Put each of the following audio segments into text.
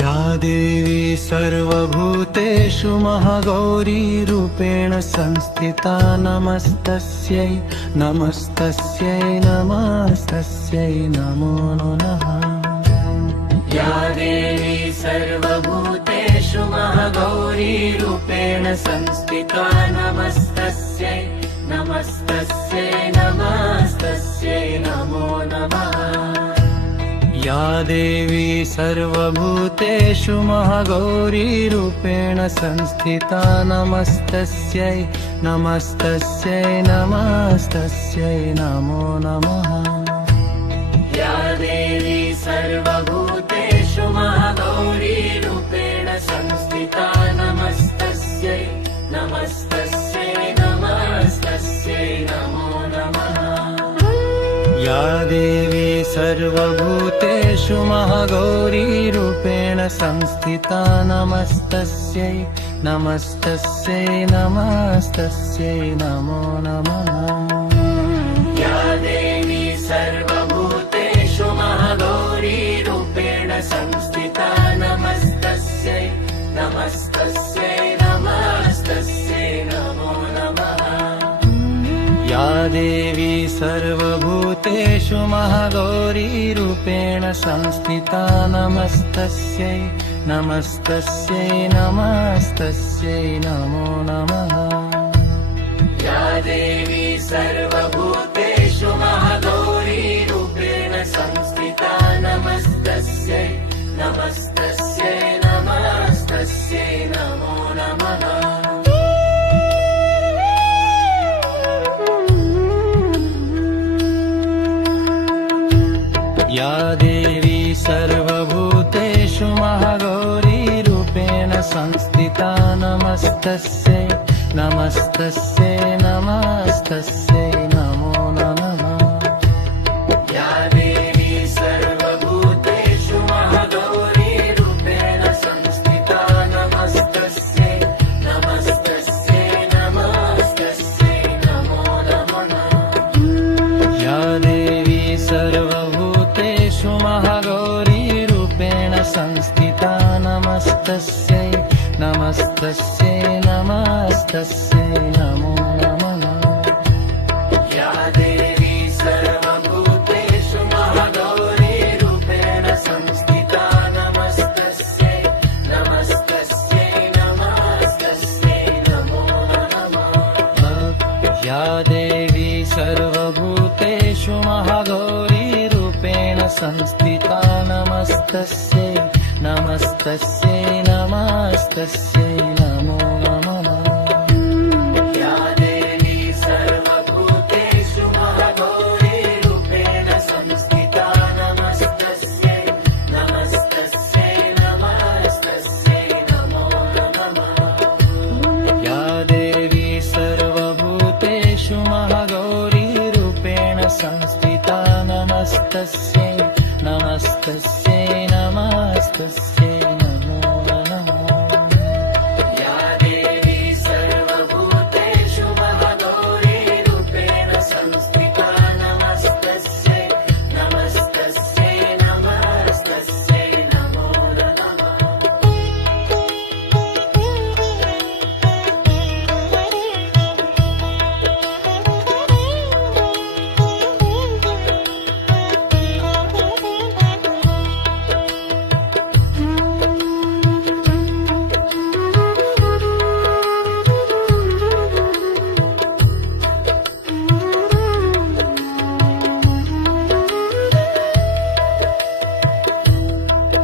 या देवी सर्वभूतेषु महागौरीरूपेण संस्थिता नमस्तस्यै नमस्तस्यै नमस्तस्यै नमो नमः। या देवी सर्वभूतेषु महागौरीरूपेण संस्थिता नमस्तस्यै नमस्तस्यै नमस्तस्यै नमो नमः। या देवी सर्वभूतेषु महागौरीरूपेण संस्थिता नमस्तस्यै नमस्तस्यै नमस्तस्यै नमो नमः। या देवी सर्वभूतेषु महागौरीरूपेण संस्थिता नमस्तस्यै नमस्तस्यै नमस्तस्यै नमो नमः। या देवी सर्वभूतेषु महागौरीरूपेण संस्थिता नमस्तस्यै नमस्तस्यै नमस्तस्यै नमो नमः। या देवी सर्वभूतेषु महागौरीरूपेण संस्थिता नमस्तस्यै नमस्तस्यै नमस्तस्यै नमो नमः। या देवी सर्वभूतेषु महागौरीरूपेण संस्थिता नमस्तस्यै नमस्तस्यै नमस्तस्यै नमो नमः। या देवी सर्वभूतेषु महागौरीरूपेण संस्थिता नमस्तस्यै नमस्तस्यै नमस्तस्यै नमो नमः। या देवी सर्वभूतेषु महागौरीरूपेण संस्थिता नमस्तस्यै नमस्तस्यै नमस्तस्यै नमो नमः। या देवी सर्वभूतेषु महागौरीरूपेण संस्थिता नमस्तस्यै नमस्तस्यै नमस्तस्यै नमो नमः। या देवी सर्वभूतेषु महागौरीरूपेण संस्थिता नमस्तस्यै नमस्तस्यै नमस्तस्यै नमो नमः। या देवी सर्वभूतेषु महागौरीरूपेण संस्थिता नमस्तस्यै नमस्तस्यै नमस्तस्यै नमो नमः। या देवी सर्वभूतेषु महागौरीरूपेण संस्थिता नमस्तस्यै नमस्तस्यै नमस्तस्यै नमो नमः। या देवी सर्वभूतेषु महागौरीरूपेण संस्थिता नमस्तस्यै नमस्तस्यै नमस्तस्यै नमो नमः। या देवी सर्वभूतेषु महागौरीरूपेण संस्थिता नमस्तस्यै नमस्तस्यै नमस्तस्यै नमो नमः। या देवी सर्वभूतेषु महागौरीरूपेण संस्थिता नमस्तस्यै नमस्तस्यै नमस्तस्यै नमो नमः।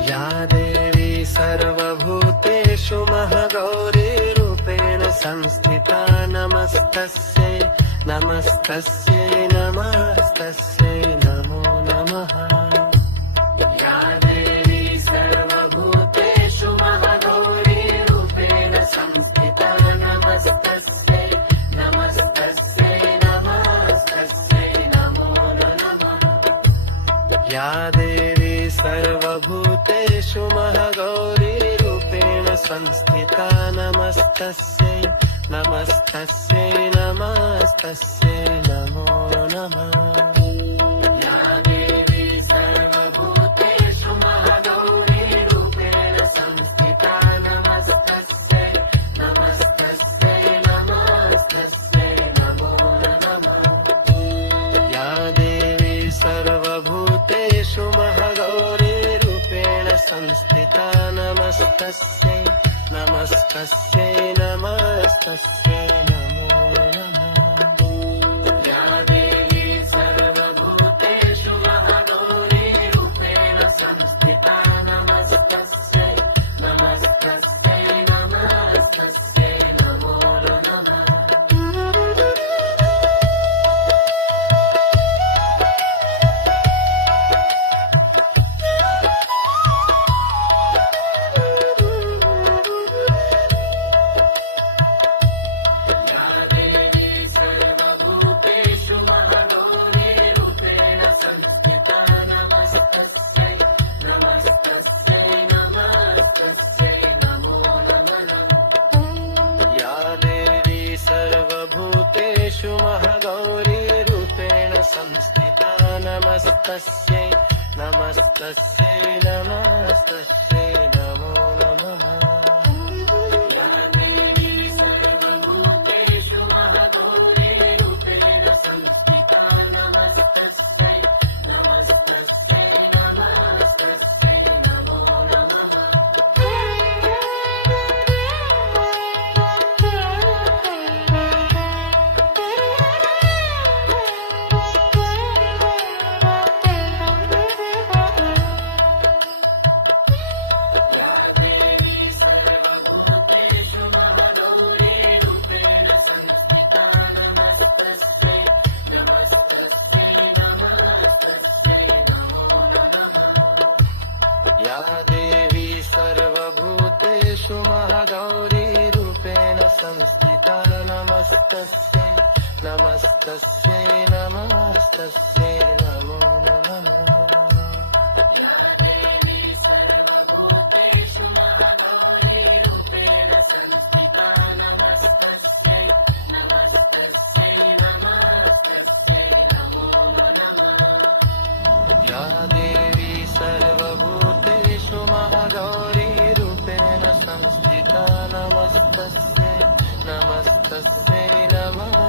या देवी सर्वभूतेषु महागौरीरूपेण संस्थिता नमस्तस्यै नमस्तस्यै नमस्तस्यै नमो नमः। या देवी सर्वभूतेषु महागौरीरूपेण संस्थिता नमस्तस्यै नमस्तस्यै नमस्तस्यै नमो नमः। या देवी सर्वभूतेषु महागौरीरूपेण संस्थिता नमस्तस्यै नमस्तस्यै नमस्तस्यै नमो नमः। या देवी सर्वभूतेषु महागौरीरूपेण नमस्तस्यै नमस्तस्यै नमस्तस्यै नमो नमः। या देवी सर्वभूतेषु महागौरीरूपेण संस्थिता नमस्तस्यै नमस्तस्यै नमस्तस्यै नमो नमः। संस्थिता नमस्तस्यै नमस्तस्यै नमस्तस्यै नमो नमः। या देवी सर्वभूतेषु महागौरीरूपेण संस्थिता नमस्तस्यै नमस्तस्यै नमस्तस्यै नमो नमः। या देवी सर्वभूतेषु महागौरीरूपेण संस्थिता नमस्तस्यै नमस्तस्यै नमस्तस्यै नमो नमः। या देवी सर्वभूतेषु महागौरीरूपेण संस्थिता नमस्तस्यै नमस्तस्यै नमस्तस्यै नमो नमः। या देवी सर्वभूतेषु महागौरीरूपेण संस्थिता नमस्तस्यै नमस्तस्यै नमः।